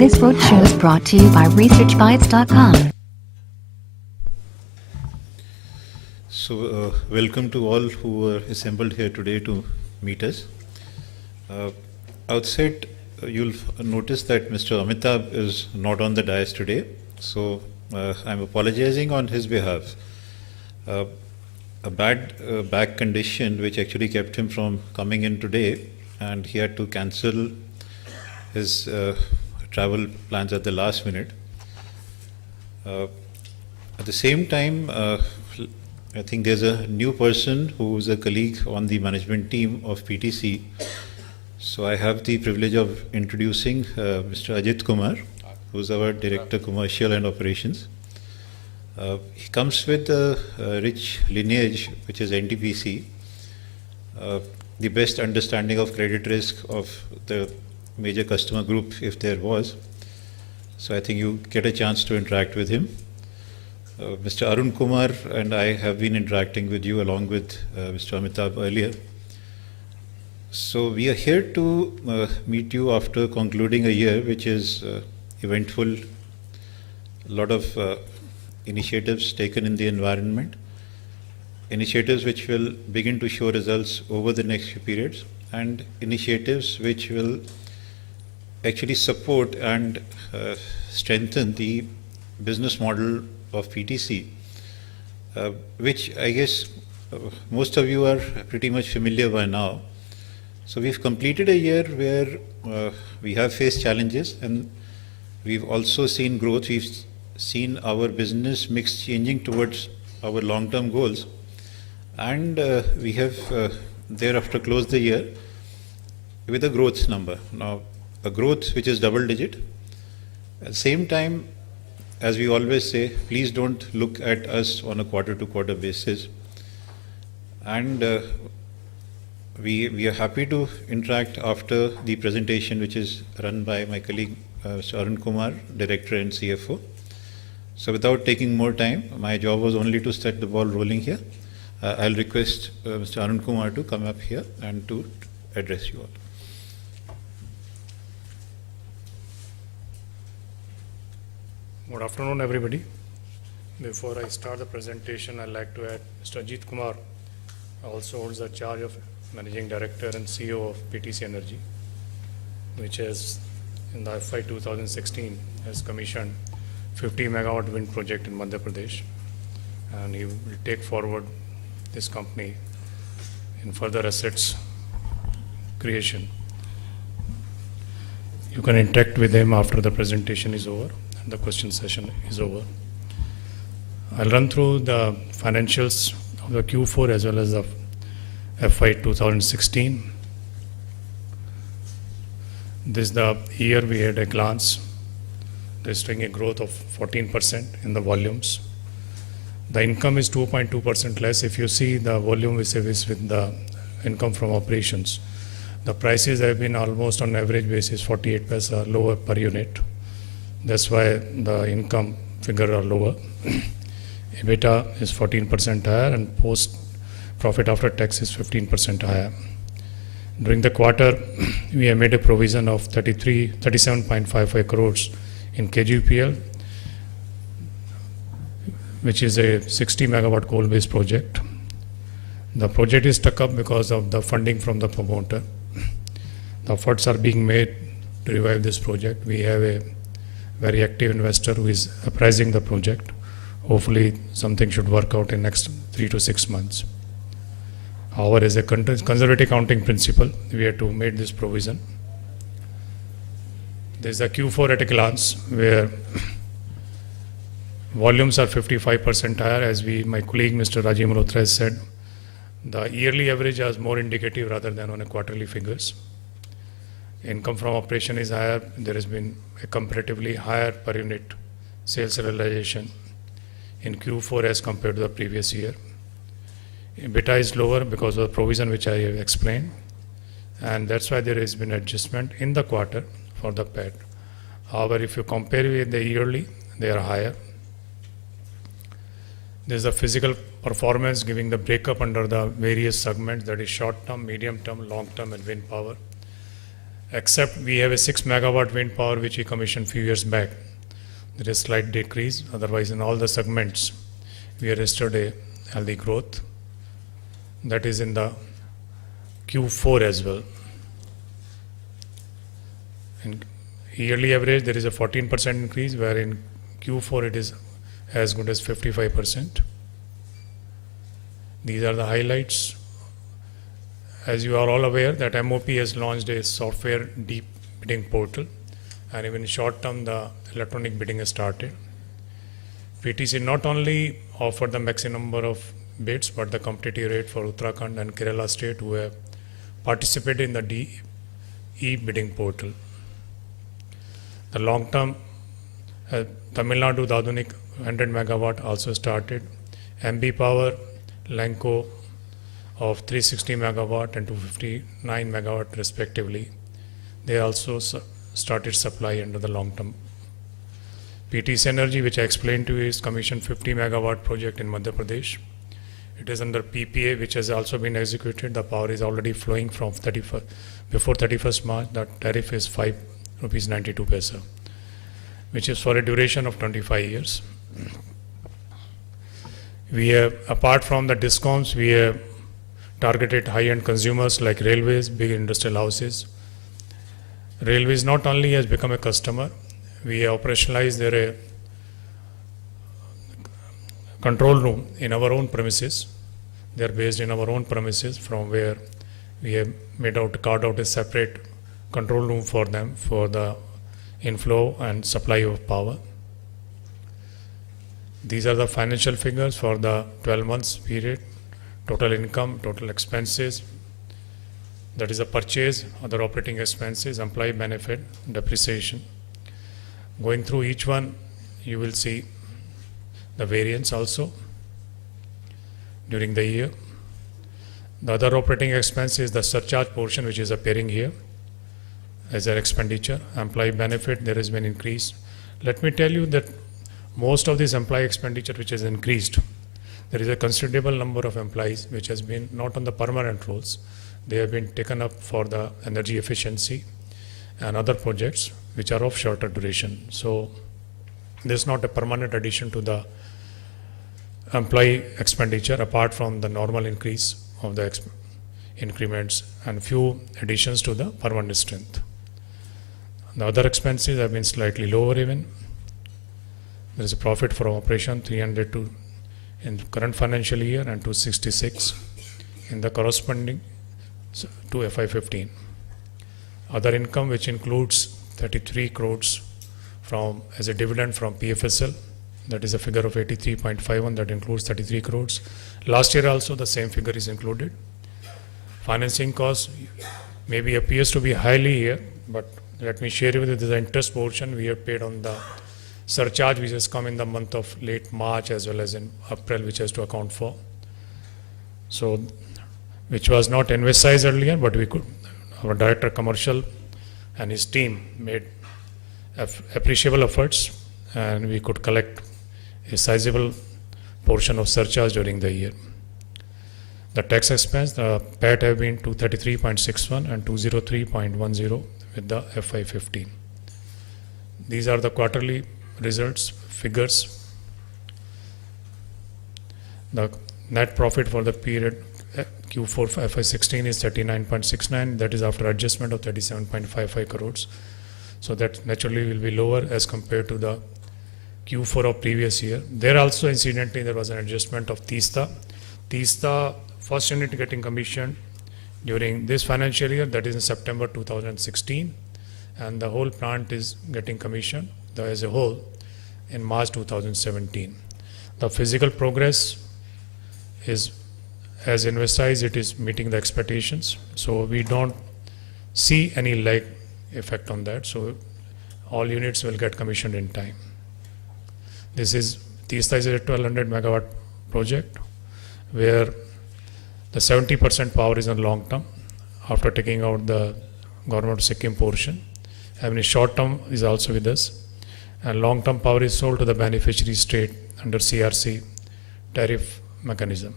This roadshow is brought to you by ResearchBytes.com. So, welcome to all who are assembled here today to meet us. Outside, you'll notice that Mr. Amitabh is not on the dais today, so I'm apologizing on his behalf. A bad back condition which actually kept him from coming in today, and he had to cancel his travel plans at the last minute. At the same time, I think there's a new person who's a colleague on the management team of PTC. So I have the privilege of introducing Mr. Ajit Kumar, who's our Director Commercial and Operations. He comes with a rich lineage, which is NTPC, the best understanding of credit risk of the major customer group, if there was. So I think you get a chance to interact with him. Mr. Arun Kumar and I have been interacting with you along with Mr. Amitabh earlier. So we are here to meet you after concluding a year which is eventful, a lot of initiatives taken in the environment, initiatives which will begin to show results over the next few periods, and initiatives which will actually support and strengthen the business model of PTC, which I guess most of you are pretty much familiar by now. So we've completed a year where we have faced challenges, and we've also seen growth. We've seen our business mix changing towards our long-term goals, and we have thereafter closed the year with a growth number. Now, a growth which is double-digit. At the same time, as we always say, please don't look at us on a quarter-to-quarter basis. And we are happy to interact after the presentation, which is run by my colleague, Mr. Arun Kumar, Director and CFO. So without taking more time, my job was only to set the ball rolling here. I'll request Mr. Arun Kumar to come up here and to address you all. Good afternoon, everybody. Before I start the presentation, I'd like to add Mr. Ajit Kumar also holds the charge of Managing Director and CEO of PTC Energy, which has, in the FY 2016, has commissioned 50 megawatt wind project in Madhya Pradesh, and he will take forward this company in further assets creation. You can interact with him after the presentation is over. The question session is over. I'll run through the financials of the Q4 as well as the FY 2016. This is the year we had a glance, registering a growth of 14% in the volumes. The income is 2.2% less. If you see the volume with the income from operations, the prices have been almost on average basis 48 paisa lower per unit. That's why the income figure are lower. EBITDA is 14% higher, and post profit after tax is 15% higher. During the quarter, we have made a provision of 37.55 crores in KGPL, which is a 60 megawatt coal-based project. The project is stuck up because of the funding from the promoter. The efforts are being made to revive this project. We have a very active investor who is appraising the project. Hopefully something should work out in next 3 to 6 months. However, as a conservative accounting principle, we have to make this provision. There is a Q4 at a glance where volumes are 55% higher, as my colleague Mr. Rajiv Malhotra has said. The yearly average is more indicative rather than on a quarterly figures. Income from operation is higher. There has been a comparatively higher per unit sales realization in Q4 as compared to the previous year. EBITDA is lower because of the provision which I have explained, and that's why there has been adjustment in the quarter for the PAT. However, if you compare with the yearly, they are higher. There is a physical performance giving the breakup under the various segments, that is short term, medium term, long term, and wind power. except we have a 6 megawatt wind power which we commissioned few years back. There is slight decrease. Otherwise, in all the segments, we registered a healthy growth. That is in the Q4 as well. In yearly average, there is a 14% increase, where in Q4 it is as good as 55%. These are the highlights. As you are all aware that MOP has launched a software deep bidding portal, and even in short term the electronic bidding has started. PTC not only offered the maximum number of bids, but the competitive rate for Uttarakhand and Kerala state who have participated in the e-bidding portal. The long term Tamil Nadu Dadunik 100 megawatt also started. MB Power, Lanco of 360 megawatt and 259 megawatt respectively. They also started supply under the long term. PTC Energy, which I explained to you, is commissioned 50 megawatt project in Madhya Pradesh. It is under PPA, which has also been executed. The power is already flowing from before 31st March. The tariff is 5 rupees 92 paisa, which is for a duration of 25 years. We have, apart from the discoms, we have targeted high-end consumers like railways, big industrial houses. Railways not only has become a customer, we operationalize their control room in our own premises. They are based in our own premises, from where we have carved out a separate control room for them for the inflow and supply of power. These are the financial figures for the 12 months period. Total income, total expenses, that is a purchase, other operating expenses, employee benefit, depreciation. Going through each one, you will see the variance also during the year. The other operating expense is the surcharge portion, which is appearing here as an expenditure. Employee benefit, there has been increase. Let me tell you that most of this employee expenditure which has increased, there is a considerable number of employees which has been not on the permanent roles. They have been taken up for the energy efficiency and other projects which are of shorter duration. So this is not a permanent addition to the employee expenditure, apart from the normal increase of the increments and few additions to the permanent strength. The other expenses have been slightly lower even. There is a profit from operation 302 in current financial year and 266 in the corresponding to FY15. Other income, which includes 33 crores from as a dividend from PFSL, that is a figure of 83.51, that includes 33 crores. Last year also the same figure is included. Financing costs maybe appears to be highly here, but let me share with you the interest portion we have paid on the surcharge which has come in the month of late March as well as in April, which has to account for. So, which was not emphasized earlier, but we could, our director commercial and his team made appreciable efforts, and we could collect a sizable portion of surcharge during the year. The tax expense, the PAT have been 233.61 and 203.10 with the FY15. These are the quarterly results, figures. The net profit for the period Q4 FY16 is 39.69, that is after adjustment of 37.55 crores. So that naturally will be lower as compared to the Q4 of previous year. There also incidentally there was an adjustment of Teesta. Teesta first unit getting commissioned during this financial year, that is in September 2016, and the whole plant is getting commissioned as a whole in March 2017. The physical progress is, as emphasized, it is meeting the expectations. So we don't see any lag effect on that. So all units will get commissioned in time. This is Teesta is a 1200 megawatt project where the 70% power is on long term after taking out the government of Sikkim portion. Having short term is also with us, and long term power is sold to the beneficiary state under CRC tariff mechanism.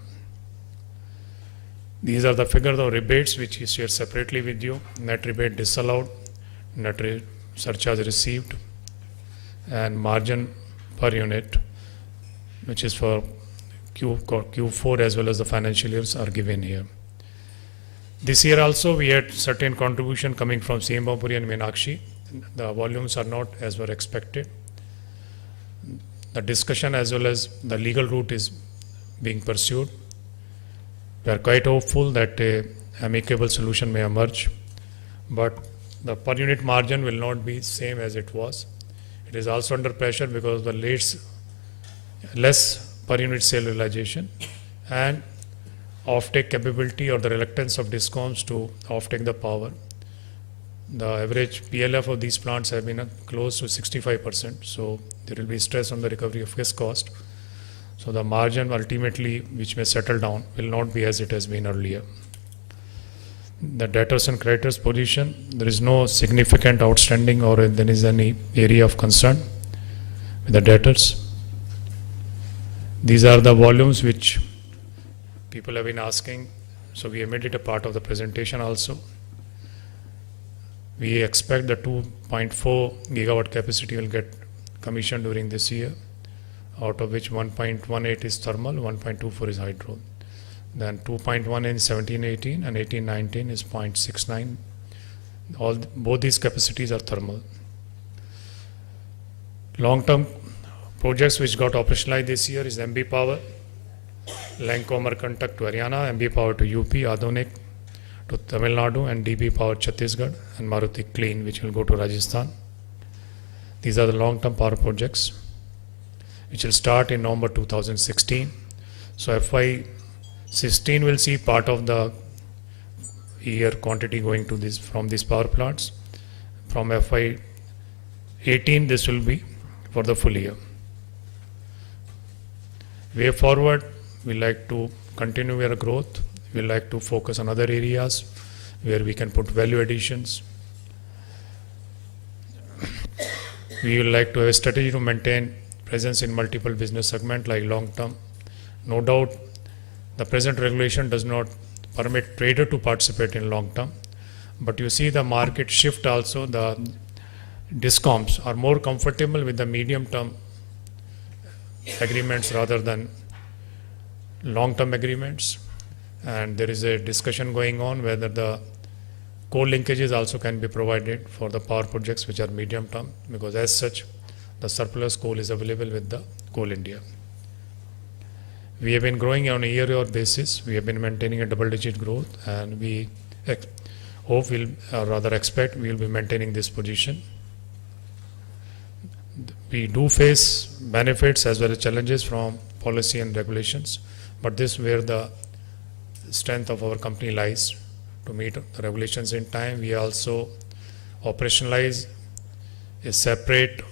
These are the figures of rebates which we share separately with you. Net rebate disallowed net surcharge received, and margin per unit, which is for Q4 as well as the financial years, are given here. This year also we had certain contribution coming from Sembapuri and Meenakshi. The volumes are not as were expected. The discussion as well as the legal route is being pursued. We are quite hopeful that an amicable solution may emerge, but the per unit margin will not be same as it was. It is also under pressure because the less per unit sale realization and offtake capability or the reluctance of discoms to offtake the power. The average PLF of these plants have been close to 65%, so there will be stress on the recovery of fixed cost. So the margin ultimately, which may settle down, will not be as it has been earlier. The debtors and creditors position, there is no significant outstanding or there is any area of concern with the debtors. These are the volumes which people have been asking, so we have made it a part of the presentation also. We expect the 2.4 gigawatt capacity will get commissioned during this year, out of which 1.18 is thermal, 1.24 is hydro. Then 2.1 in 17-18 and 18-19 is 0.69. Both these capacities are thermal. Long-term projects which got operationalized this year is MB Power, Lanco Amarkantak to Haryana, MB Power to UP, Adonic to Tamil Nadu, and DB Power Chhattisgarh, and Maruti Clean, which will go to Rajasthan. These are the long-term power projects which will start in November 2016. So FY16 will see part of the year quantity going to this from these power plants. From FY18 this will be for the full year. Way forward, we like to continue our growth. We like to focus on other areas where we can put value additions. We would like to have a strategy to maintain presence in multiple business segments like long term. No doubt, the present regulation does not permit trader to participate in long term, but you see the market shift also. The discoms are more comfortable with the medium term agreements rather than long term agreements, and there is a discussion going on whether the coal linkages also can be provided for the power projects which are medium term, because as such the surplus coal is available with the Coal India. We have been growing on a year-on-year basis. We have been maintaining a double-digit growth, and we hope expect we will be maintaining this position. We do face benefits as well as challenges from policy and regulations, but this is where the strength of our company lies, to meet the regulations in time. We also operationalize a separate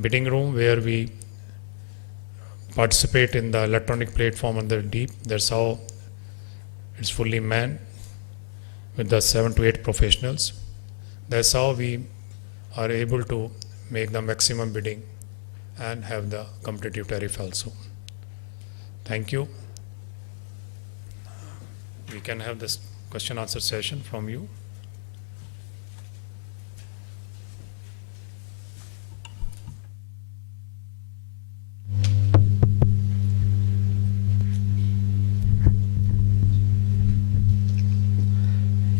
bidding room where we participate in the electronic platform under DEEP. That's how it's fully manned with the 7 to 8 professionals. That's how we are able to make the maximum bidding and have the competitive tariff also. Thank you. We can have this question answer session from you.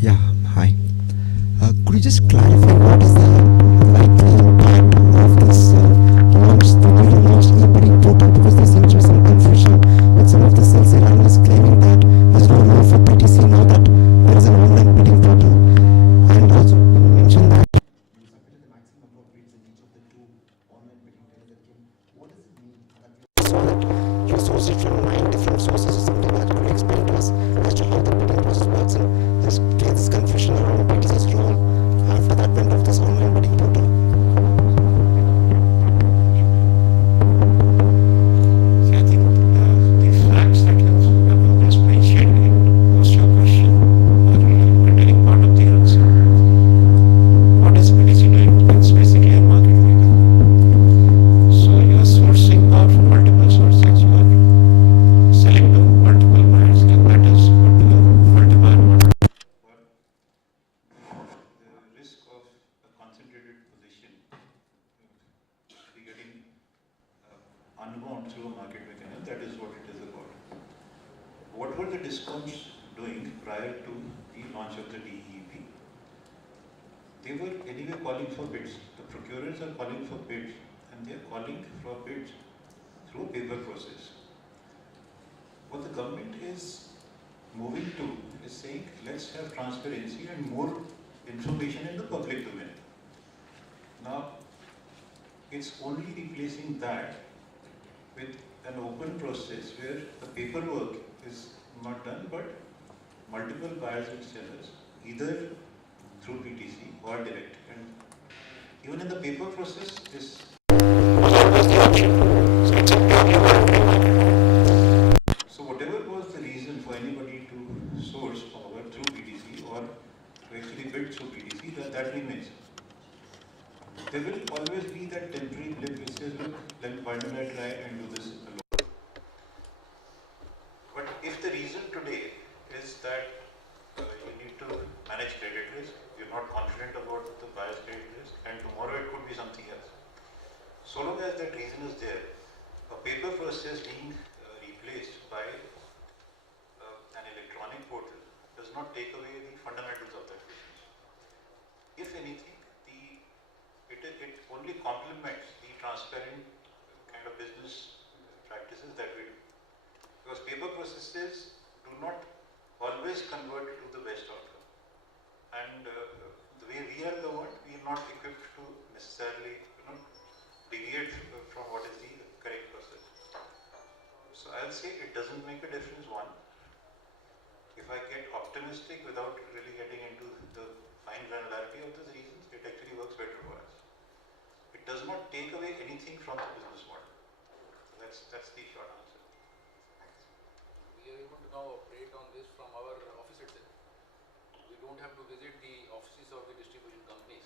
Yeah, hi. Could you just clarify what is the likely impact of this newly launched e-bidding portal? Because there seems to be some confusion with some of the sell-side analysts claiming that there's no role for PTC now that there is an online bidding portal. And also, you mentioned that you submitted the maximum number of bids in each of the 2 online bidding tenders that came. What does it mean that you saw that you sourced it from 9 different sources or something like that? Could you explain to us as to how the bidding process works and just clear this confusion around PTC's role after the advent of this online bidding portal? See, I think the facts that you have just mentioned in most of your question are containing part of the answer. What is PTC doing? It's basically a market maker. So you are sourcing power from multiple sources. You are selling to multiple buyers, and that is what the multiplier model. The risk of a unwound through a market mechanism. That is what it is about. What were the discoms doing prior to the launch of the DEP? They were anyway calling for bids. The procurers are calling for bids, and they are calling for bids through a paper process. What the government is moving to is saying, let's have transparency and more information in the public domain. Now, it's only replacing that with an open process where the paperwork is not done, but multiple buyers and sellers, either through PTC or direct. And even in the paper process, this was always the option. So it's a so whatever was the reason for anybody to source power through PTC or to actually bid through PTC, that remains. There will always be that temporary blip which says, look, why don't I try and do this alone? But if the reason today is that you need to manage credit risk, you're not confident about the buyer's credit risk, and tomorrow it could be something else. So long as that reason is there, a paper process being replaced by an electronic portal does not take away the fundamentals of that business. If anything, it only complements the transparent kind of business practices that we do. Because paper processes do not always convert to the best outcome. And the way we are governed, we are not equipped to necessarily deviate from what is the correct process. So I'll say it doesn't make a difference. One, if I get optimistic without really getting into the fine granularity of those reasons, it actually works better for us. It does not take away anything from the business model. That's the short answer. We are able to now operate on this from our office itself. We don't have to visit the offices of the distribution companies.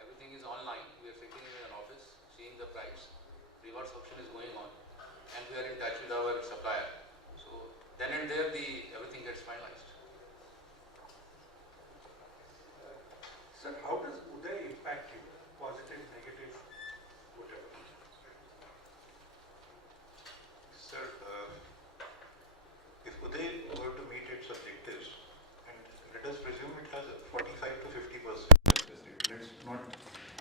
Everything is online. We are sitting in an office, seeing the price, reverse auction is going on, and we are in touch with our supplier. So then and there, everything gets finalized. Sir, how does Uday impact you? Positive, negative, whatever? Sir, if Uday were to meet its objectives, and let us presume it has a 45 to 50% success rate.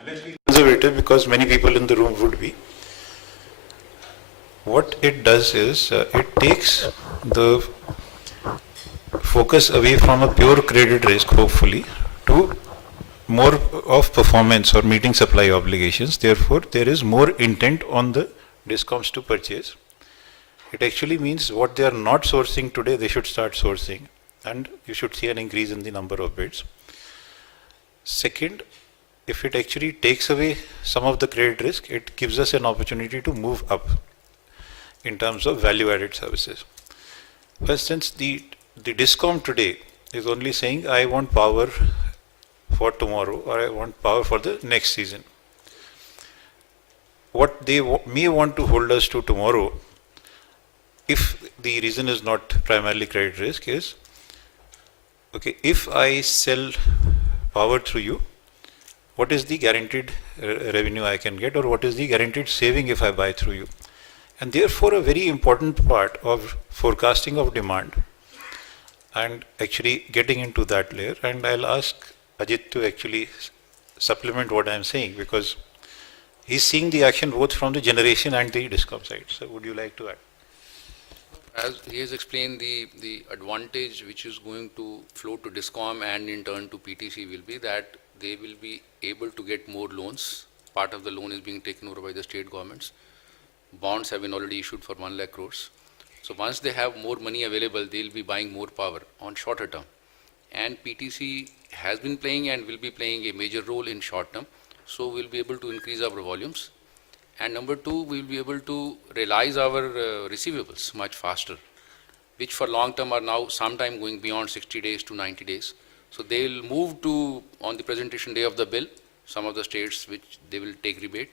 Let's be conservative because many people in the room would be. What it does is it takes the focus away from a pure credit risk, hopefully, to more of performance or meeting supply obligations. Therefore, there is more intent on the discoms to purchase. It actually means what they are not sourcing today, they should start sourcing, and you should see an increase in the number of bids. Second, if it actually takes away some of the credit risk, it gives us an opportunity to move up in terms of value-added services. For instance, the discom today is only saying, I want power for tomorrow, or I want power for the next season. What they may want to hold us to tomorrow, if the reason is not primarily credit risk, is, okay, if I sell power through you, what is the guaranteed revenue I can get, or what is the guaranteed saving if I buy through you? And therefore, a very important part of forecasting of demand and actually getting into that layer, and I'll ask Ajit to actually supplement what I'm saying, because he's seeing the action both from the generation and the discom side. So would you like to add? As he has explained, the advantage which is going to flow to discom and in turn to PTC will be that they will be able to get more loans. Part of the loan is being taken over by the state governments. Bonds have been already issued for 1 lakh crores. So once they have more money available, they'll be buying more power on shorter term. And PTC has been playing and will be playing a major role in short term. So we'll be able to increase our volumes. And number two, we'll be able to realize our receivables much faster, which for long term are now sometime going beyond 60 days to 90 days. So they'll move to, on the presentation day of the bill, some of the states which they will take rebate,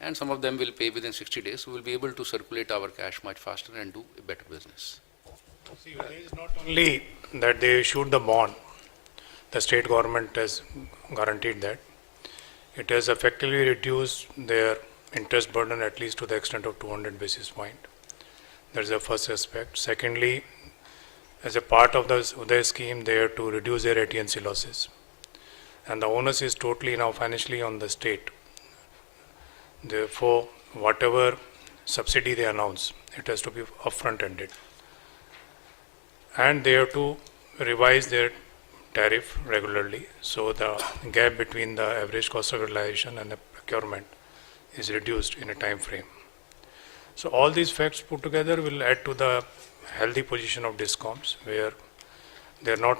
and some of them will pay within 60 days. So we'll be able to circulate our cash much faster and do a better business. See, it is not only that they issued the bond, the state government has guaranteed that. It has effectively reduced their interest burden at least to the extent of 200 basis point. That is the first aspect. Secondly, as a part of the Uday scheme, they have to reduce their AT&C losses. And the onus is totally now financially on the state. Therefore, whatever subsidy they announce, it has to be upfront ended. And they have to revise their tariff regularly, so the gap between the average cost of realization and the procurement is reduced in a time frame. So all these facts put together will add to the healthy position of DISCOMs, where they are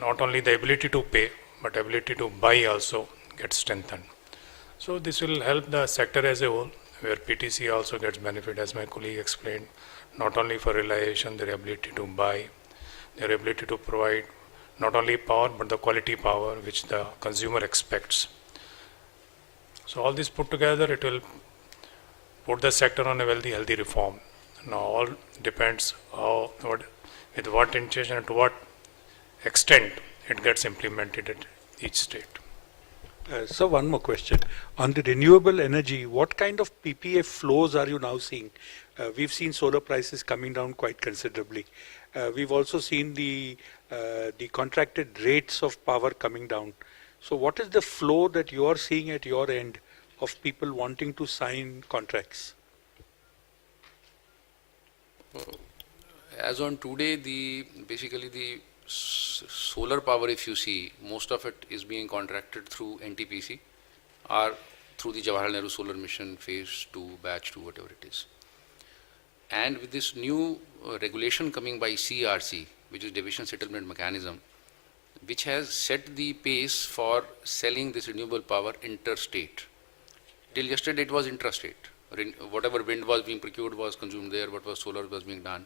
not only the ability to pay, but ability to buy also gets strengthened. So this will help the sector as a whole, where PTC also gets benefit, as my colleague explained, not only for realization, their ability to buy, their ability to provide not only power, but the quality power which the consumer expects. So all this put together, it will put the sector on a healthy reform. Now all depends with what intention and to what extent it gets implemented at each state. So one more question. On the renewable energy, what kind of PPA flows are you now seeing? We've seen solar prices coming down quite considerably. We've also seen the contracted rates of power coming down. So what is the flow that you are seeing at your end of people wanting to sign contracts? As on today, basically the solar power, if you see, most of it is being contracted through NTPC or through the Jawaharlal Nehru Solar Mission Phase 2, Batch 2, whatever it is. And with this new regulation coming by CRC, which is Division Settlement Mechanism, which has set the pace for selling this renewable power interstate. Till yesterday it was intrastate. Whatever wind was being procured was consumed there, what solar was being done.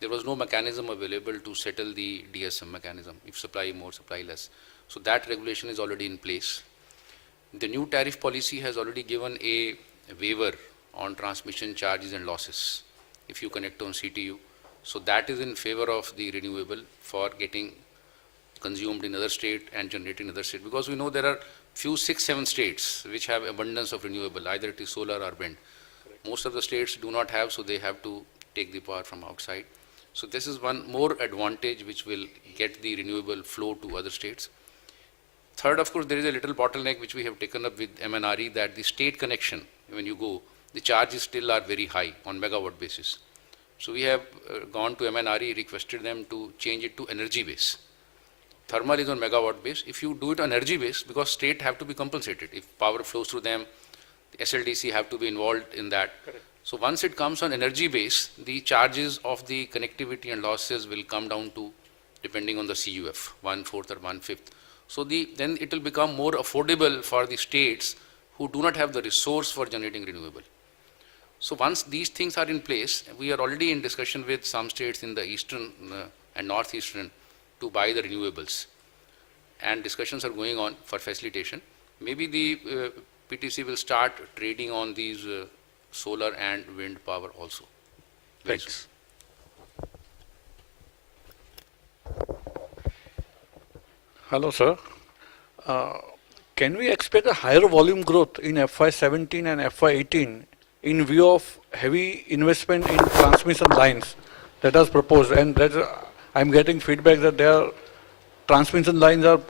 There was no mechanism available to settle the DSM mechanism, if supply more, supply less. So that regulation is already in place. The new tariff policy has already given a waiver on transmission charges and losses if you connect on CTU. So that is in favor of the renewable for getting consumed in other state and generated in other state, because we know there are few 6-7 states which have abundance of renewable, either it is solar or wind. Most of the states do not have, so they have to take the power from outside. So this is one more advantage which will get the renewable flow to other states. Third, of course, there is a little bottleneck which we have taken up with MNRE, that the state connection, when you go, the charges still are very high on megawatt basis. So we have gone to MNRE, requested them to change it to energy base. Thermal is on megawatt base. If you do it on energy base, because state have to be compensated. If power flows through them, the SLDC have to be involved in that. Correct. So once it comes on energy base, the charges of the connectivity and losses will come down to, depending on the CUF, 1/4 or 1/5. So then it will become more affordable for the states who do not have the resource for generating renewable. So once these things are in place, we are already in discussion with some states in the eastern and northeastern to buy the renewables. And discussions are going on for facilitation. Maybe the PTC will start trading on these solar and wind power also. Thanks. Hello, sir. Can we expect a higher volume growth in FY17 and FY18 in view of heavy investment in transmission lines that is proposed? And that I'm getting feedback that their transmission lines are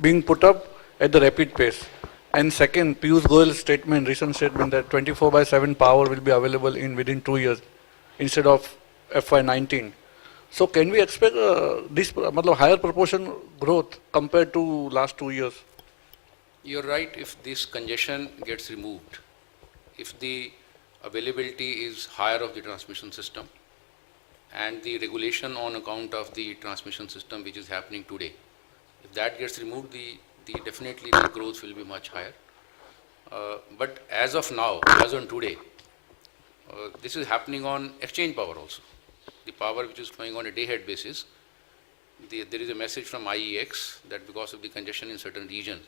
being put up at the rapid pace. And second, Piyush Goyal's recent statement that 24/7 power will be available within 2 years instead of FY19. So can we expect this higher proportion growth compared to last 2 years? You're right, if this congestion gets removed, if the availability is higher of the transmission system and the regulation on account of the transmission system which is happening today, if that gets removed, definitely the growth will be much higher. But as of now, as on today, this is happening on exchange power also. The power which is flowing on a day-ahead basis, there is a message from IEX that because of the congestion in certain regions,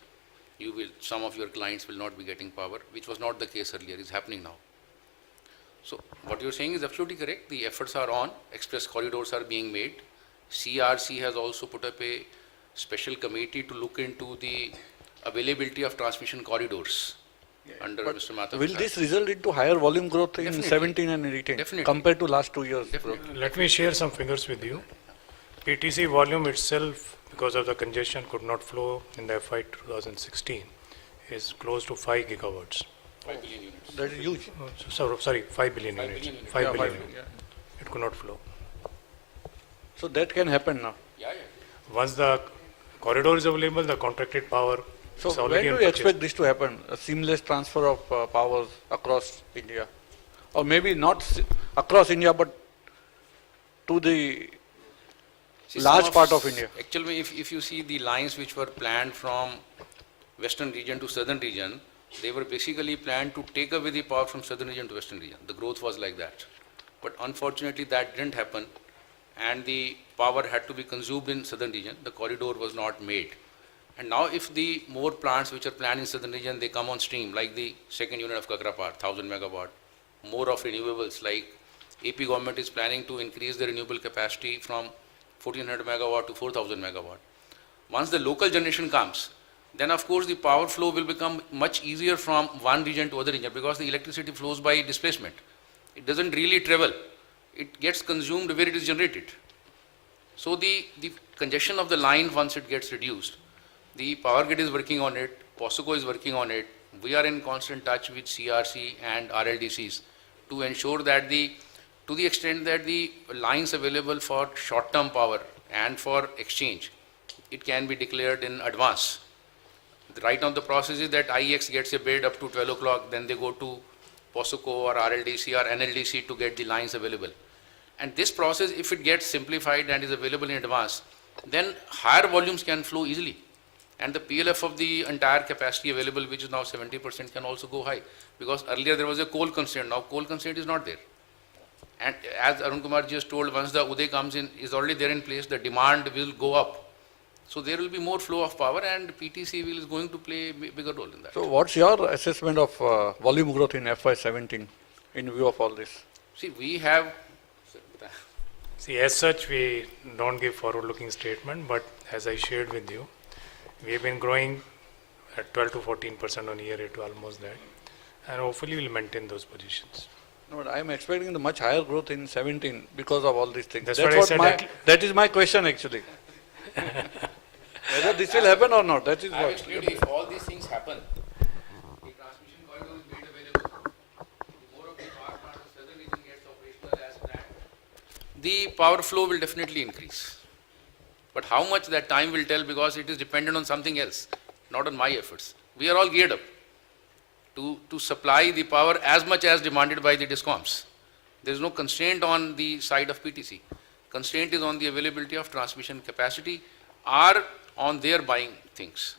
some of your clients will not be getting power, which was not the case earlier, is happening now. So what you're saying is absolutely correct. The efforts are on, express corridors are being made. CRC has also put up a special committee to look into the availability of transmission corridors under But Mr. Mathur. will this result into higher volume growth in Definitely. 17 and 18 Definitely. compared to last 2 years? Definitely. Let me share some figures with you. PTC volume itself, because of the congestion, could not flow in the FY 2016, is close to 5 gigawatts. 5 billion units. That is huge. Sorry, 5 billion units. billion units. 5 Yeah, billion five, units. yeah. It could not flow. So that can happen now. Yeah, yeah. Once the corridor is available, the contracted power So is when already do on you purchase. expect this to happen? A seamless transfer of powers across India? Or maybe not across India, but to the See, large some part of India. Actually, if you see the lines which were planned from western region to southern region, they were basically planned to take away the power from southern region to western region. The growth was like that. But unfortunately, that didn't happen, and the power had to be consumed in southern region. The corridor was not made. And now if the more plants which are planned in southern region, they come on stream, like the second unit of Kakrapar, 1000 megawatt, more of renewables, like AP government is planning to increase the renewable capacity from 1400 megawatt to 4000 megawatt. Once the local generation comes, then of course the power flow will become much easier from one region to other region, because the electricity flows by displacement. It doesn't really travel. It gets consumed where it is generated. So the congestion of the line, once it gets reduced, the power grid is working on it, POSOCO is working on it. We are in constant touch with CRC and RLDCs to ensure that to the extent that the lines available for short-term power and for exchange, it can be declared in advance. Right now the process is that IEX gets a bid up to 12 o'clock, then they go to POSOCO or RLDC or NLDC to get the lines available. And this process, if it gets simplified and is available in advance, then higher volumes can flow easily. And the PLF of the entire capacity available, which is now 70%, can also go high. Because earlier there was a coal constraint, now coal constraint is not there. And as Arun Kumar just told, once the Uday comes in, is already there in place, the demand will go up. So there will be more flow of power, and PTC is going to play a bigger role in that. So what's your assessment of volume growth in FY17 in view of all this? See, we have, See, as such, we don't give forward-looking statement, but as I shared with you, we have been growing at 12 to 14% on year rate to almost that, and hopefully we'll maintain those positions. No, but I'm expecting the much higher growth in 17 because of all these things. That's what I said. That is my question actually. Whether this will happen or not, that is I what. was clear, if all these things happen, the transmission corridor is made available, more of the power plant of southern region gets operational as planned, the power flow will definitely increase. But how much, that time will tell, because it is dependent on something else, not on my efforts. We are all geared up to supply the power as much as demanded by the DISCOMs. There is no constraint on the side of PTC. Constraint is on the availability of transmission capacity or on their buying things.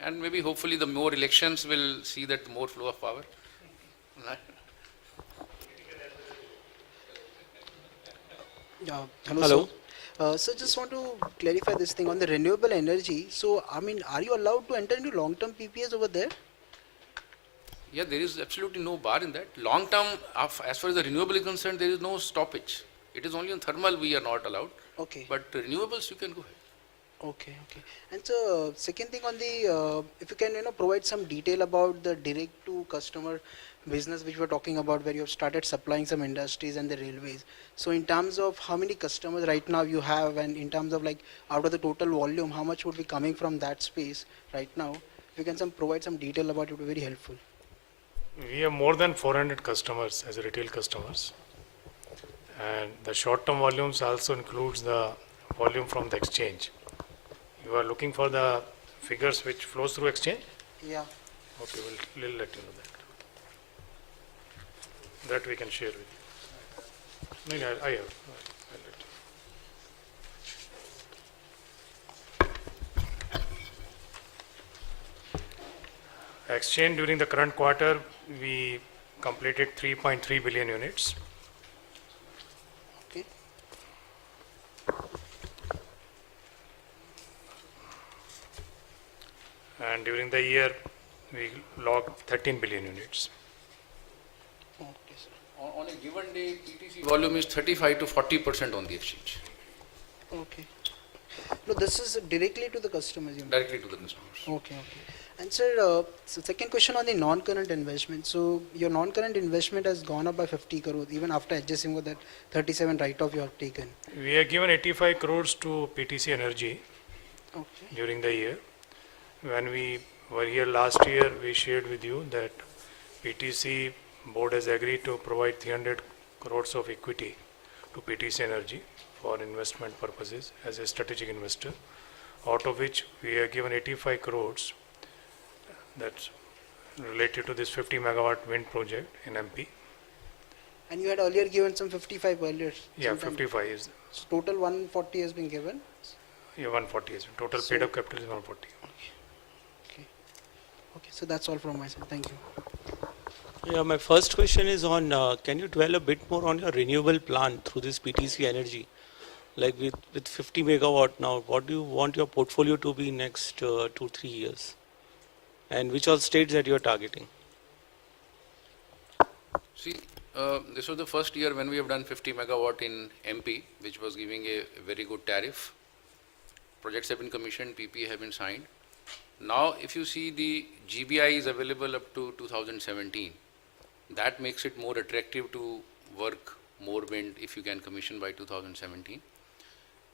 And maybe hopefully the more elections will see that more flow of power. Hello. So just want to clarify this thing on the renewable energy. So, I mean, are you allowed to enter into long-term PPAs over there? Yeah, there is absolutely no bar in that. Long term, as far as the renewable is concerned, there is no stoppage. It is only on thermal we are not allowed. Okay. But renewables, you can go ahead. Okay. And so, second thing on the, if you can, provide some detail about the direct to customer business which we're talking about, where you have started supplying some industries and the railways. So, in terms of how many customers right now you have, and in terms of like out of the total volume, how much would be coming from that space right now? If you can provide some detail about it, would be very helpful. We have more than 400 customers as retail customers, and the short-term volumes also includes the volume from the exchange. You are looking for the figures which flows through exchange? Yeah. Okay, we'll let you know that. That we can share with you. No, I have. I'll let you. Exchange during the current quarter, we completed 3.3 billion units. Okay. And during the year, we logged 13 billion units. Okay, sir. On a given day, PTC volume is 35 to 40% on the exchange, Okay. No, this is directly to the customers, you mean? directly to the consumers. Okay. And sir, so second question on the non-current investment. So your non-current investment has gone up by 50 crores even after adjusting for that 37 write-off you have taken. We have given 85 crores to PTC Energy Okay. during the year. When we were here last year, we shared with you that PTC board has agreed to provide 300 crores of equity to PTC Energy for investment purposes as a strategic investor, out of which we have given 85 crores that's related to this 50 megawatt wind project in MP. And you had earlier given some 55 earlier. Yeah, sometime. 55 is, So total 140 has been given. yeah, 140 is, total So- paid up capital is 140. Okay. Okay. So that's all from my side. Thank you. Yeah, my first question is on, can you dwell a bit more on your renewable plan through this PTC Energy? Like with 50 megawatt now, what do you want your portfolio to be next 2-3 years? And which all states that you are targeting? See, this was the first year when we have done 50 megawatt in MP, which was giving a very good tariff. Projects have been commissioned, PPA have been signed. Now, if you see the GBI is available up to 2017, that makes it more attractive to work more wind if you can commission by 2017.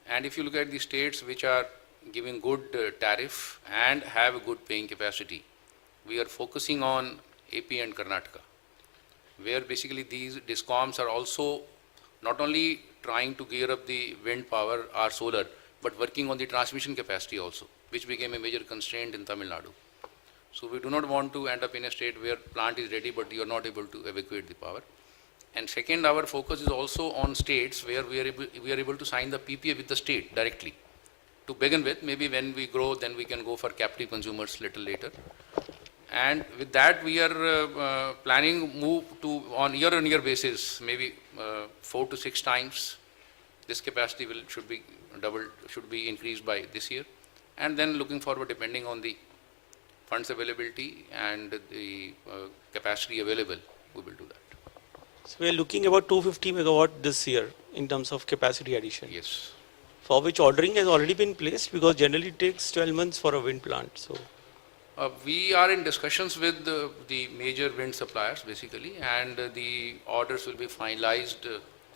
And if you look at the states which are giving good tariff and have a good paying capacity, we are focusing on AP and Karnataka, where basically these discoms are also not only trying to gear up the wind power or solar, but working on the transmission capacity also, which became a major constraint in Tamil Nadu. So we do not want to end up in a state where plant is ready, but you are not able to evacuate the power. And second, our focus is also on states where we are able to sign the PPA with the state directly. To begin with, maybe when we grow, then we can go for captive consumers little later. And with that, we are planning move to on year-on-year basis, maybe 4 to 6 times. This capacity should be doubled, should be increased by this year. And then looking forward, depending on the funds availability and the capacity available, we will do that. So we are looking about 250 megawatt this year in terms of capacity addition. Yes. For which ordering has already been placed, because generally it takes 12 months for a wind plant. So We are in discussions with the major wind suppliers basically, and the orders will be finalized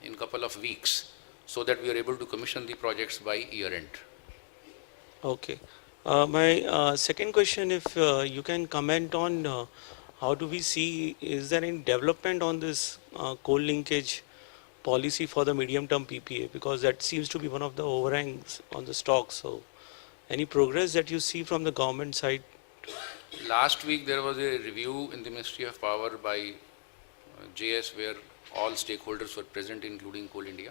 in a couple of weeks so that we are able to commission the projects by year end. okay. My second question, if you can comment on how do we see, is there any development on this coal linkage policy for the medium term PPA, because that seems to be one of the overhangs on the stock. So any progress that you see from the government side? Last week there was a review in the Ministry of Power by JS where all stakeholders were present, including Coal India.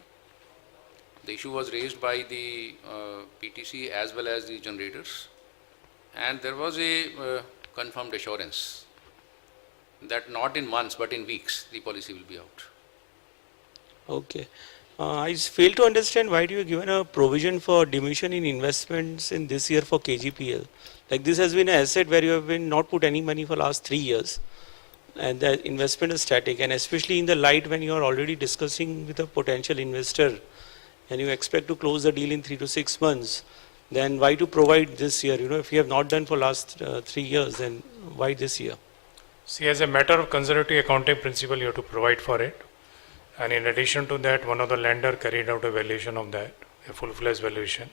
The issue was raised by the PTC as well as the generators, and there was a confirmed assurance that not in months but in weeks the policy will be out. Okay. I fail to understand why do you given a provision for diminution in investments in this year for KGPL? Like this has been an asset where you have been not put any money for last 3 years, and the investment is static, and especially in the light when you are already discussing with a potential investor and you expect to close the deal in 3 to 6 months, then why to provide this year? You know, if you have not done for last 3 years, then why this year? See, as a matter of conservative accounting principle, you have to provide for it. And in addition to that, one of the lender carried out a valuation of that, a full-fledged valuation.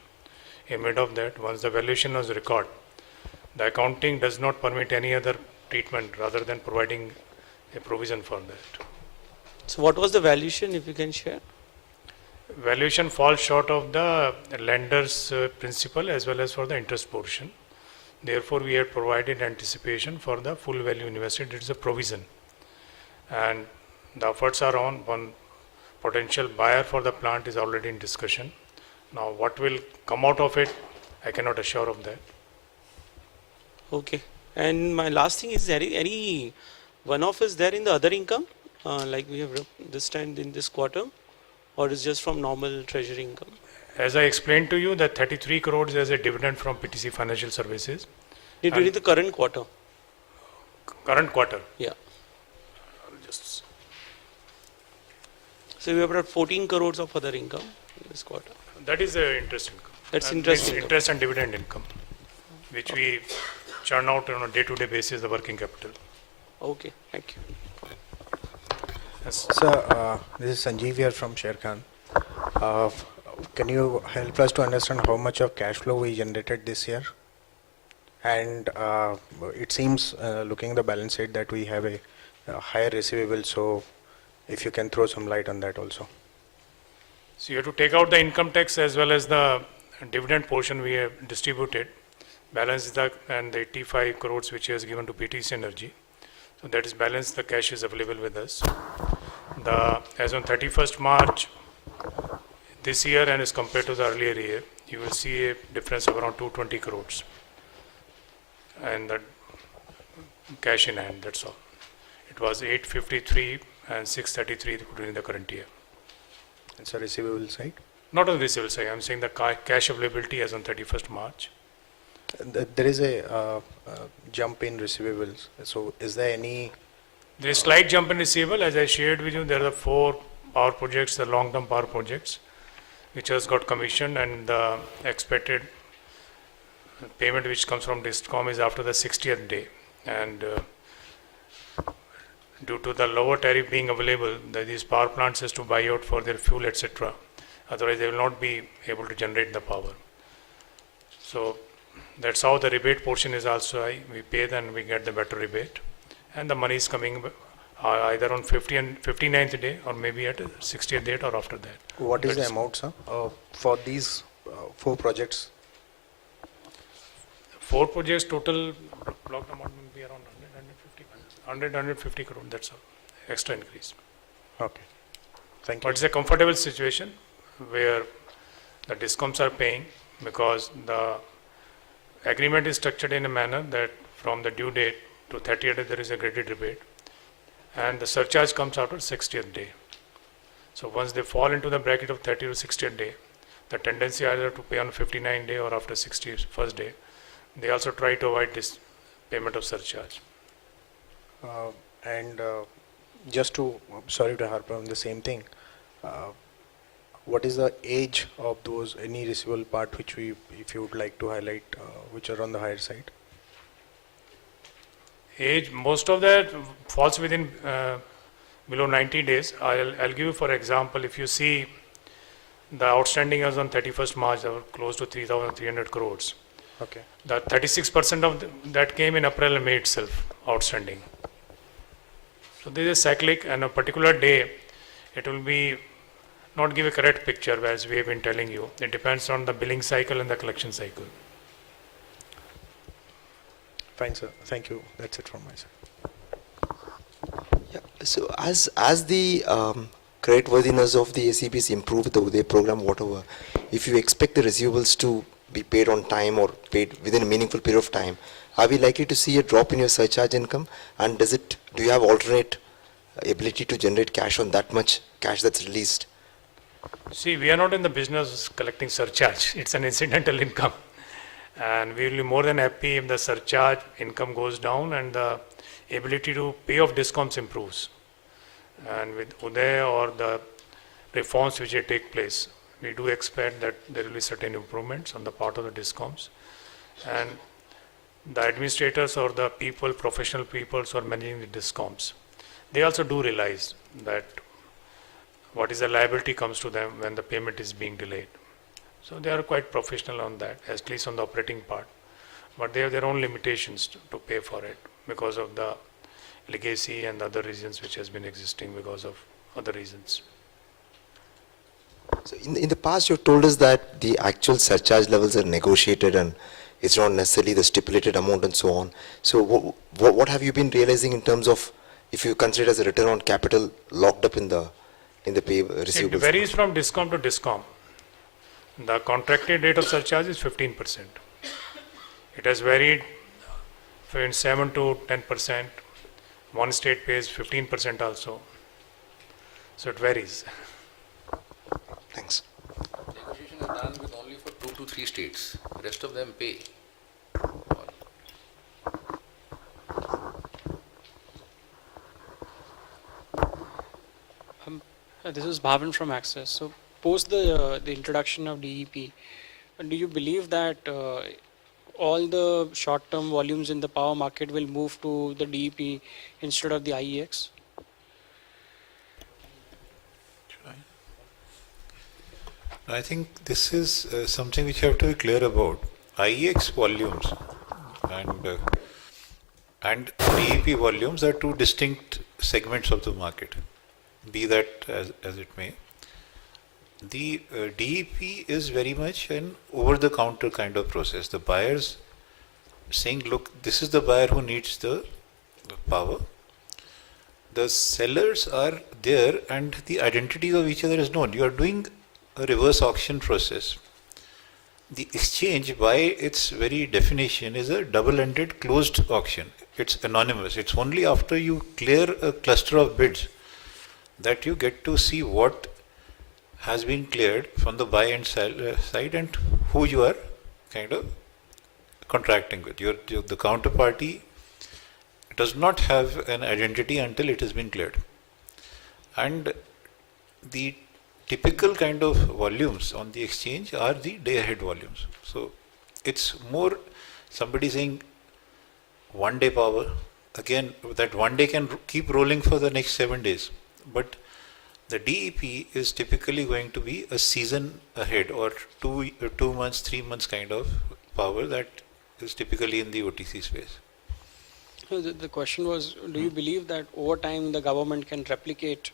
Amid of that, once the valuation was recorded, the accounting does not permit any other treatment rather than providing a provision for that. So what was the valuation, if you can share? Valuation falls short of the lender's principal as well as for the interest portion. Therefore, we had provided anticipation for the full value invested. It is a provision. And the efforts are on. One potential buyer for the plant is already in discussion. Now, what will come out of it, I cannot assure of that. Okay. And my last thing is, there any one-off is there in the other income, like we have this time in this quarter, or is just from normal treasury income? As I explained to you, that 33 crores as a dividend from PTC Financial Services. During the current quarter? Current quarter. Yeah. Just So we have about 14 crores of other income in this quarter. that is the interest income. That's And interest it's income. interest and dividend income, which we churn out on a day-to-day basis the working capital. Okay, thank you. Yes. Sir, this is Sanjeev here from Sharekhan. Can you help us to understand how much of cash flow we generated this year? And it seems, looking at the balance sheet, that we have a higher receivable. So, if you can throw some light on that also. So you have to take out the income tax as well as the dividend portion we have distributed. Balance is and the 85 crores which is given to PTC Energy. So that is balance, the cash is available with us. As on 31st March this year and as compared to the earlier year, you will see a difference of around 220 crores. And the cash in hand, that's all. It was 853 and 633 during the current year. It's a receivable side. Not on the receivable side, I'm saying the cash availability as on 31st March. There is a jump in receivables. So, is there any? There is slight jump in receivable. As I shared with you, there are 4 power projects, the long-term power projects, which has got commissioned, and the expected payment which comes from DISCOM is after the 60th day. And due to the lower tariff being available, these power plants has to buy out for their fuel, etc. Otherwise, they will not be able to generate the power. So that's how the rebate portion is also high. We pay, then we get the better rebate. And the money is coming either on 59th day or maybe at 60th date or after that. What is the amount, sir, for these 4 projects? 4 projects, total block amount will be around 150 crore, that's all, extra increase. Okay, thank you. But it's a comfortable situation where the DISCOMs are paying, because the agreement is structured in a manner that from the due date to 30th day there is a credit rebate, and the surcharge comes out on 60th day. So once they fall into the bracket of 30 to 60th day, the tendency either to pay on 59th day or after 61st day. They also try to avoid this payment of surcharge. Just to, sorry to harp on the same thing, what is the age of those, any receivable part which we, if you would like to highlight, which are on the higher side? Age, most of that falls within below 90 days. I'll give you, for example, if you see the outstanding as on 31st March, they were close to 3,300 crores. Okay. The 36% of that came in April and May itself, outstanding. So this is cyclic, and a particular day, it will be not give a correct picture, as we have been telling you. It depends on the billing cycle and the collection cycle. Fine, sir. Thank you. That's it from my side. Yeah. So as the creditworthiness of the ACPs improve with the Uday program, whatever, if you expect the receivables to be paid on time or paid within a meaningful period of time, are we likely to see a drop in your surcharge income? And do you have alternate ability to generate cash on that much cash that's released? See, we are not in the business of collecting surcharge. It's an incidental income. And we will be more than happy if the surcharge income goes down and the ability to pay off DISCOMs improves. And with Uday or the reforms which will take place, we do expect that there will be certain improvements on the part of the DISCOMs. And the administrators or the people, professional people who are managing the DISCOMs, they also do realize that what is the liability comes to them when the payment is being delayed. So they are quite professional on that, at least on the operating part. But they have their own limitations to pay for it because of the legacy and other reasons which has been existing because of other reasons. So in the past, you told us that the actual surcharge levels are negotiated and it's not necessarily the stipulated amount and so on. So what have you been realizing in terms of, if you consider it as a return on capital locked up in the pay receivables? It varies from DISCOM to DISCOM. The contracted rate of surcharge is 15%. It has varied from 7 to 10%. One state pays 15% also. So it varies. Thanks. Negotiation is done with only for 2 to 3 states. The rest of them pay. This is Bhavan from Access. So post the introduction of DEP, do you believe that all the short-term volumes in the power market will move to the DEP instead of the IEX? I think this is something which you have to be clear about. IEX volumes and DEP volumes are two distinct segments of the market, be that as it may. The DEP is very much an over-the-counter kind of process. The buyers saying, look, this is the buyer who needs the power. The sellers are there and the identities of each other is known. You are doing a reverse auction process. The exchange, by its very definition, is a double-ended closed auction. It's anonymous. It's only after you clear a cluster of bids that you get to see what has been cleared from the buy and sell side and who you are kind of contracting with. The counterparty does not have an identity until it has been cleared. And the typical kind of volumes on the exchange are the day ahead volumes. So it's more somebody saying 1 day power. Again, that 1 day can keep rolling for the next 7 days. But the DEP is typically going to be a season ahead or 2 months, 3 months kind of power that is typically in the OTC space. So the question was, do you believe that over time the government can replicate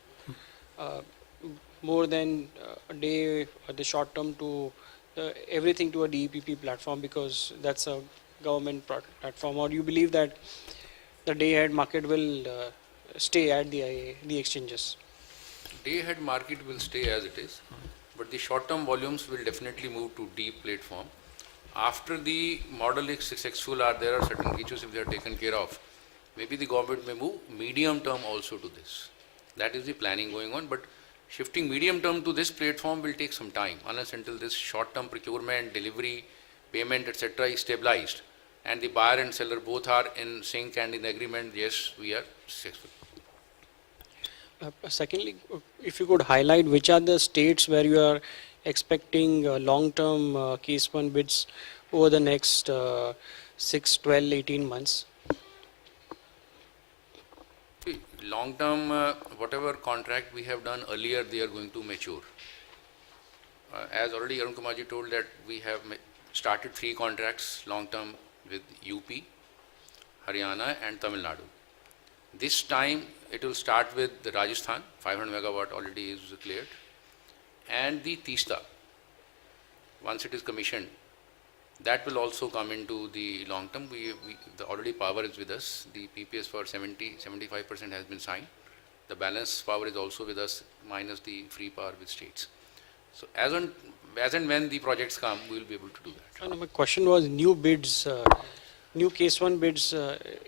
more than a day or the short term to everything to a DEPP platform, because that's a government platform? Or do you believe that the day ahead market will stay at the exchanges? Day ahead market will stay as it is, but the short term volumes will definitely move to DEEP platform. After the model is successful, there are certain issues if they are taken care of, maybe the government may move medium term also to this. That is the planning going on, but shifting medium term to this platform will take some time, unless until this short term procurement, delivery, payment, etc. is stabilized and the buyer and seller both are in sync and in agreement. Yes, we are successful. Secondly, if you could highlight which are the states where you are expecting long-term case one bids over the next 6, 12, 18 months? Long-term, whatever contract we have done earlier, they are going to mature. As already Arun Kumarji told that we have started 3 contracts long-term with UP, Haryana and Tamil Nadu. This time it will start with the Rajasthan, 500 megawatt already is cleared, and the Teesta, once it is commissioned, that will also come into the long term. The already power is with us. The PPS for 75% has been signed. The balance power is also with us, minus the free power with states. So as and when the projects come, we will be able to do that. And my question was new bids, new case one bids.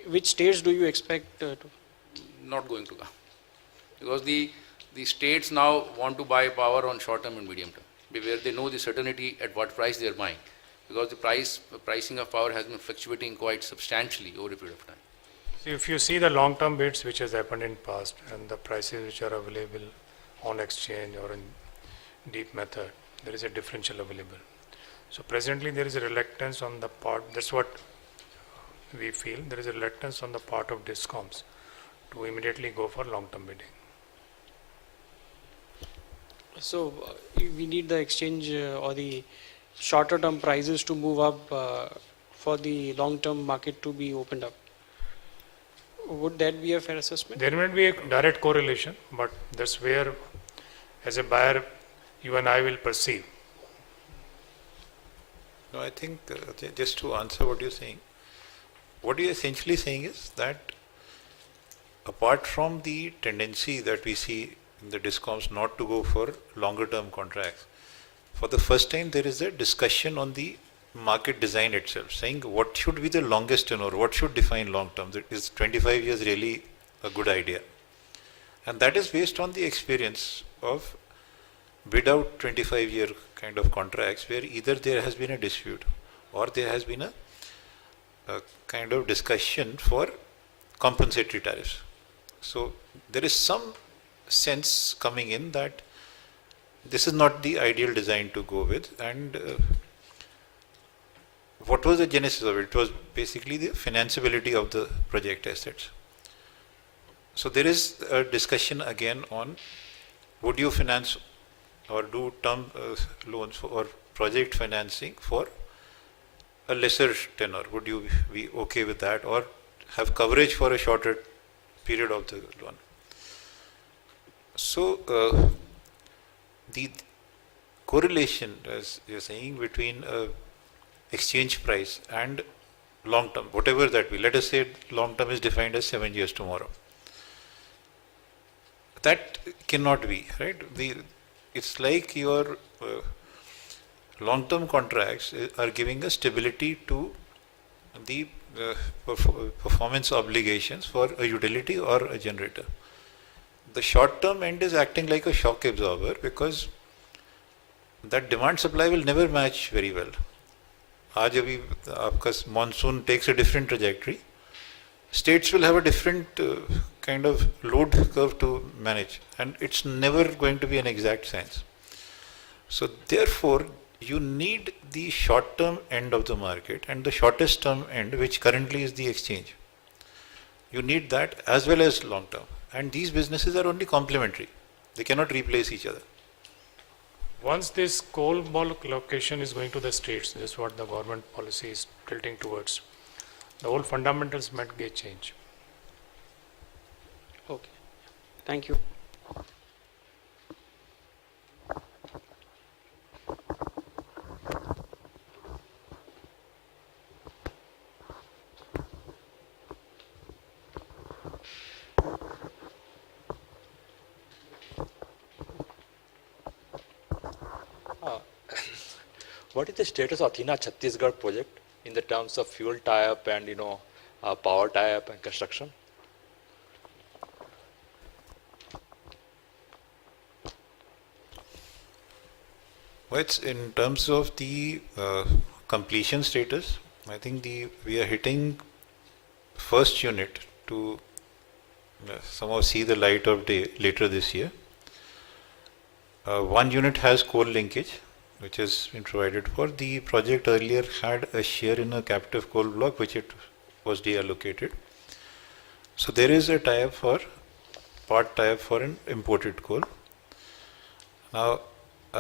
Which states do you expect to? Not going to come, because the states now want to buy power on short term and medium term, where they know the certainty at what price they are buying, because the pricing of power has been fluctuating quite substantially over a period of time. So if you see the long-term bids which has happened in past and the prices which are available on exchange or in deep method, there is a differential available. So presently there is a reluctance on the part, that's what we feel, there is a reluctance on the part of DISCOMs to immediately go for long-term bidding. So we need the exchange or the shorter term prices to move up for the long term market to be opened up. Would that be a fair assessment? There may be a direct correlation, but that's where as a buyer you and I will perceive. No, I think just to answer what you're saying, what you're essentially saying is that apart from the tendency that we see in the DISCOMs not to go for longer term contracts, for the first time there is a discussion on the market design itself, saying what should be the longest tenure, what should define long term. Is 25 years really a good idea? And that is based on the experience of bid out 25-year kind of contracts where either there has been a dispute or there has been a kind of discussion for compensatory tariffs. So there is some sense coming in that this is not the ideal design to go with, and what was the genesis of it? It was basically the financeability of the project assets. So there is a discussion again on would you finance or do term loans or project financing for a lesser tenor? Would you be okay with that, or have coverage for a shorter period of the loan? So the correlation, as you're saying, between exchange price and long term, whatever that be, let us say long term is defined as 7 years tomorrow. That cannot be, right? It's like your long-term contracts are giving a stability to the performance obligations for a utility or a generator. The short-term end is acting like a shock absorber because that demand supply will never match very well. आज अभी आपका monsoon takes a different trajectory. States will have a different kind of load curve to manage, and it's never going to be an exact science. So therefore, you need the short-term end of the market and the shortest term end, which currently is the exchange. You need that as well as long-term. And these businesses are only complementary. They cannot replace each other. Once this coal bulk location is going to the states, this is what the government policy is tilting towards, the whole fundamentals might get changed. Okay. Thank you. What is the status of Athena Chhattisgarh project in the terms of fuel tie-up and power tie-up and construction? Well, it's in terms of the completion status. I think we are hitting first unit to somehow see the light of day later this year. One unit has coal linkage, which has been provided for. The project earlier had a share in a captive coal block, which it was deallocated. So there is a tie-up for, part tie-up for an imported coal. Now,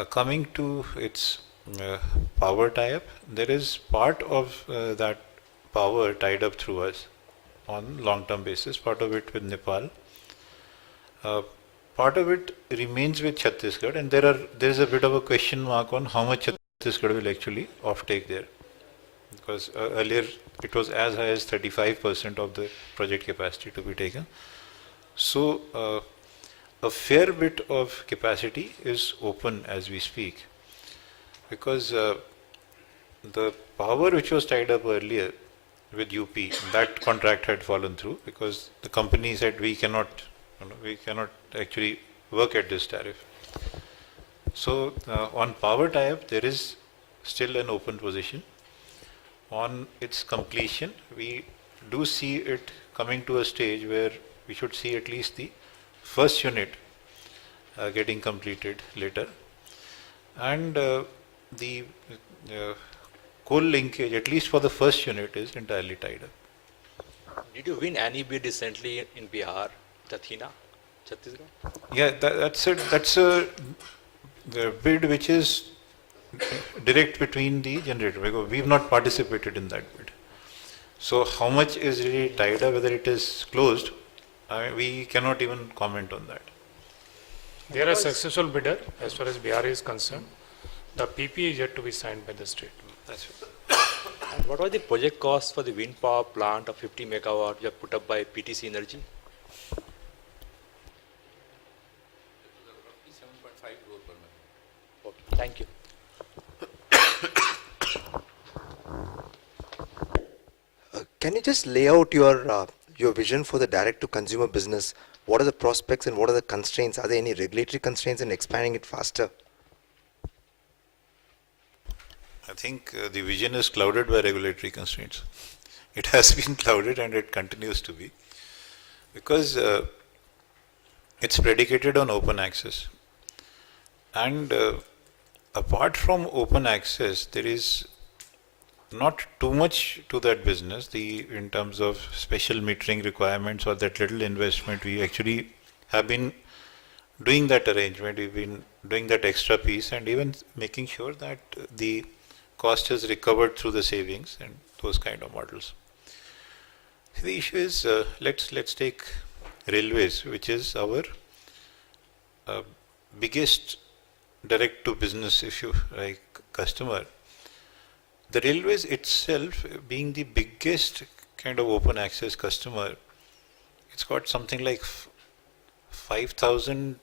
coming to its power tie-up, there is part of that power tied up through us on long-term basis, part of it with Nepal. Part of it remains with Chhattisgarh, and there is a bit of a question mark on how much Chhattisgarh will actually offtake there, because earlier it was as high as 35% of the project capacity to be taken. So a fair bit of capacity is open as we speak, because the power which was tied up earlier with UP, that contract had fallen through because the company said we cannot actually work at this tariff. So on power tie-up, there is still an open position. On its completion, we do see it coming to a stage where we should see at least the first unit getting completed later. And the coal linkage, at least for the first unit, is entirely tied up. Did you win any bid recently in Bihar, Athena, Chhattisgarh? Yeah, that's a bid which is direct between the generator, because we've not participated in that bid. So how much is really tied up, whether it is closed, we cannot even comment on that. They are a successful bidder as far as Bihar is concerned. The PP is yet to be signed by the state. That's it. And what was the project cost for the wind power plant of 50 megawatt you have put up by PTC Energy? Okay, thank you. Can you just lay out your vision for the direct-to-consumer business? What are the prospects and what are the constraints? Are there any regulatory constraints in expanding it faster? I think the vision is clouded by regulatory constraints. It has been clouded and it continues to be, because it's predicated on open access. And apart from open access, there is not too much to that business. In terms of special metering requirements or that little investment, we actually have been doing that arrangement. We've been doing that extra piece and even making sure that the cost is recovered through the savings and those kind of models. The issue is, let's take railways, which is our biggest direct to business, if you like, customer. The railways itself, being the biggest kind of open access customer, it's got something like 5,000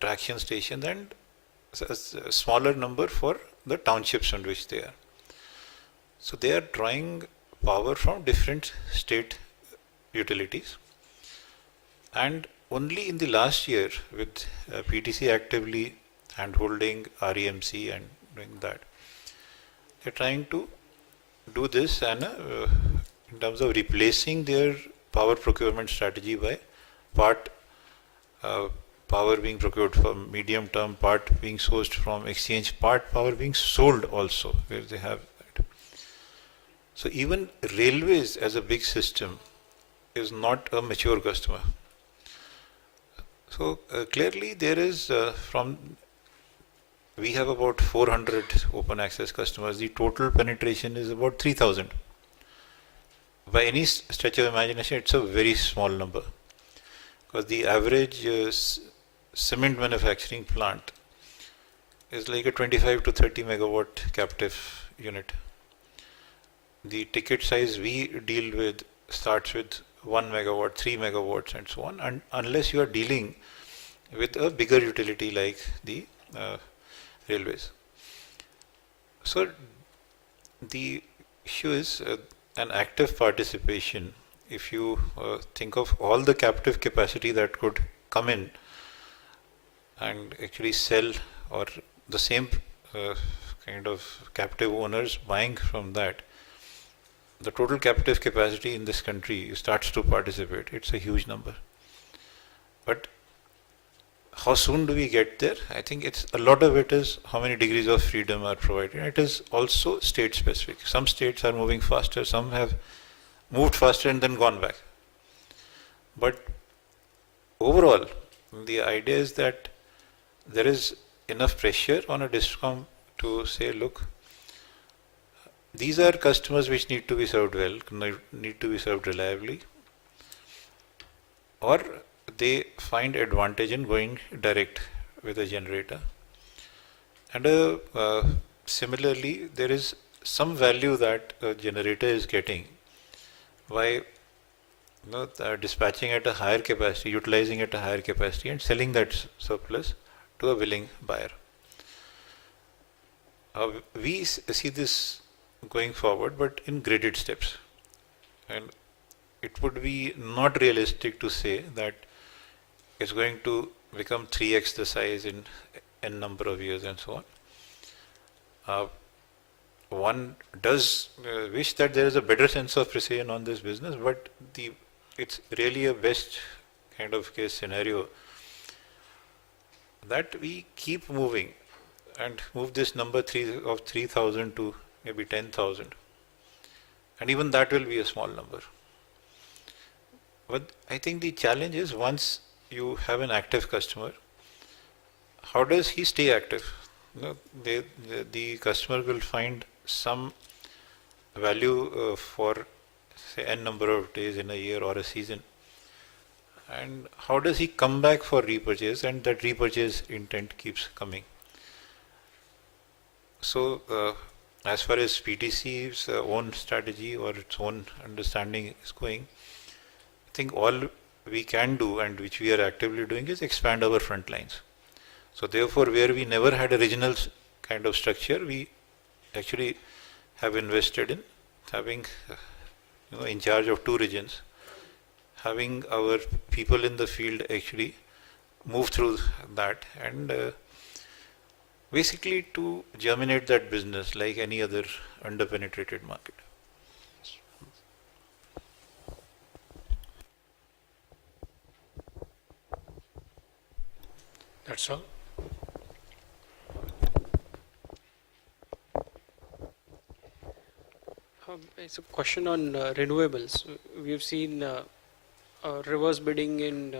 traction stations and a smaller number for the townships on which they are. So they are drawing power from different state utilities, and only in the last year with PTC actively hand-holding REMC and doing that, they're trying to do this and in terms of replacing their power procurement strategy by part power being procured from medium term, part being sourced from exchange, part power being sold also where they have that. So even railways as a big system is not a mature customer. So clearly there is we have about 400 open access customers. The total penetration is about 3,000. By any stretch of imagination, it's a very small number, because the average cement manufacturing plant is like a 25 to 30 megawatt captive unit. The ticket size we deal with starts with 1 megawatt, 3 megawatts and so on, and unless you are dealing with a bigger utility like the railways. So the issue is an active participation. If you think of all the captive capacity that could come in and actually sell, or the same kind of captive owners buying from that, the total captive capacity in this country starts to participate. It's a huge number. But how soon do we get there? I think it's a lot of it is how many degrees of freedom are provided. It is also state specific. Some states are moving faster, some have moved faster and then gone back. But overall, the idea is that there is enough pressure on a DISCOM to say, look, these are customers which need to be served well, need to be served reliably, or they find advantage in going direct with a generator. And similarly, there is some value that a generator is getting by dispatching at a higher capacity, utilizing at a higher capacity and selling that surplus to a willing buyer. We see this going forward, but in graded steps. And it would be not realistic to say that it's going to become 3x the size in n number of years and so on. One does wish that there is a better sense of precision on this business, but it's really a best kind of case scenario that we keep moving and move this number of 3,000 to maybe 10,000, and even that will be a small number. But I think the challenge is, once you have an active customer, how does he stay active? The customer will find some value for say n number of days in a year or a season, and how does he come back for repurchase, and that repurchase intent keeps coming. So as far as PTC's own strategy or its own understanding is going, I think all we can do, and which we are actively doing, is expand our front lines. So therefore, where we never had a regional kind of structure, we actually have invested in having in charge of 2 regions, having our people in the field actually move through that, and basically to germinate that business like any other underpenetrated market. That's all. It's a question on renewables. We've seen reverse bidding in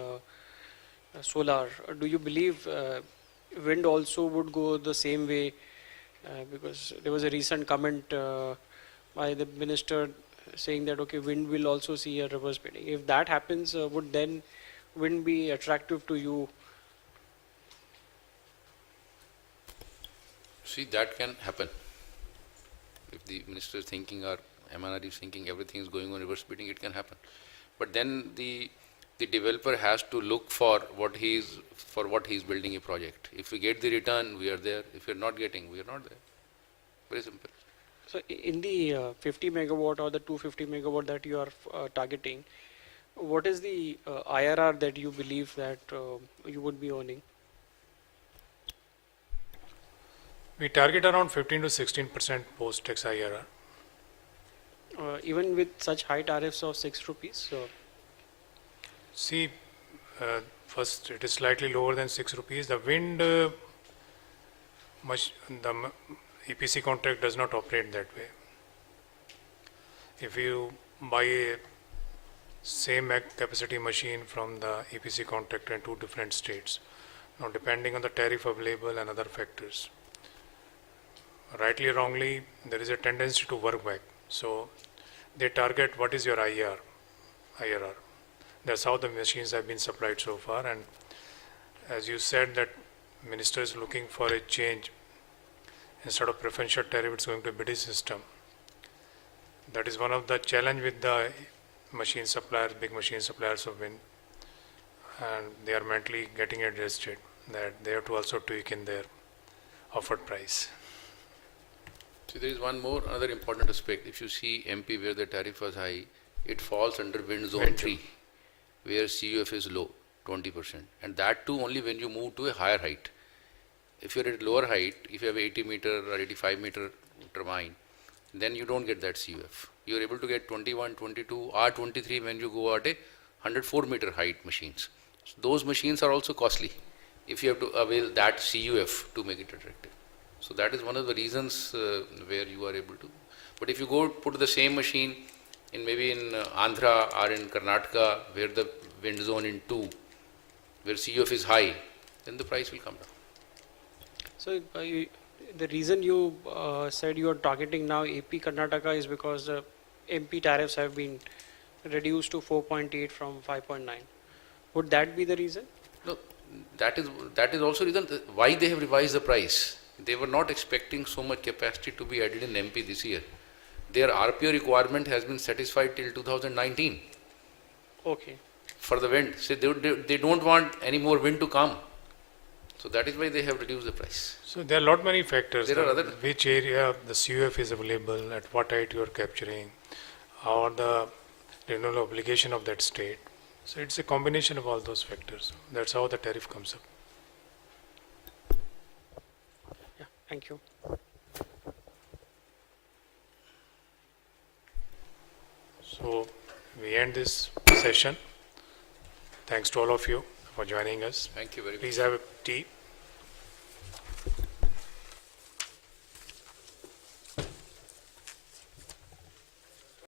solar. Do you believe wind also would go the same way? Because there was a recent comment by the minister saying that okay, wind will also see a reverse bidding. If that happens, would then wind be attractive to you? See, that can happen. If the minister is thinking or MNR is thinking everything is going on reverse bidding, it can happen. But then the developer has to look for what he is building a project. If we get the return, we are there. If we are not getting, we are not there. Very simple. So in the 50 megawatt or the 250 megawatt that you are targeting, what is the IRR that you believe that you would be earning? We target around 15 to 16% post-tax IRR. Even with such high tariffs of 6 rupees? See, first it is slightly lower than 6 rupees. The wind, EPC contract does not operate that way. If you buy a same capacity machine from the EPC contractor in two different states, now depending on the tariff available and other factors, rightly or wrongly, there is a tendency to work back. So they target what is your IRR. That's how the machines have been supplied so far. And as you said, that minister is looking for a change. Instead of preferential tariff, it's going to a bidding system. That is one of the challenge with the machine suppliers, big machine suppliers of wind. And they are mentally getting adjusted that they have to also tweak in their offered price. See, there is another important aspect. If you see MP where the tariff was high, it falls under wind zone 3, where CUF is low, 20%. And that too only when you move to a higher height. If you're at lower height, if you have 80 meter or 85 meter turbine, then you don't get that CUF. You're able to get 21, 22, or 23 when you go at a 104 meter height machines. So those machines are also costly if you have to avail that CUF to make it attractive. So that is one of the reasons where you are able to. But if you go put the same machine in maybe in Andhra or in Karnataka where the wind zone in 2, where CUF is high, then the price will come down. So the reason you said you are targeting now AP Karnataka is because the MP tariffs have been reduced to 4.8 from 5.9. Would that be the reason? No, that is also reason why they have revised the price. They were not expecting so much capacity to be added in MP this year. Their RPO requirement has been satisfied till 2019. Okay. For the wind. So they don't want any more wind to come. So that is why they have reduced the price. So there are lot many factors. There are other. Which area the CUF is available, at what height you are capturing, or the renewal obligation of that state. So it's a combination of all those factors. That's how the tariff comes up. Yeah, thank you. So we end this session. Thanks to all of you for joining us. Thank you very much. Please have a tea.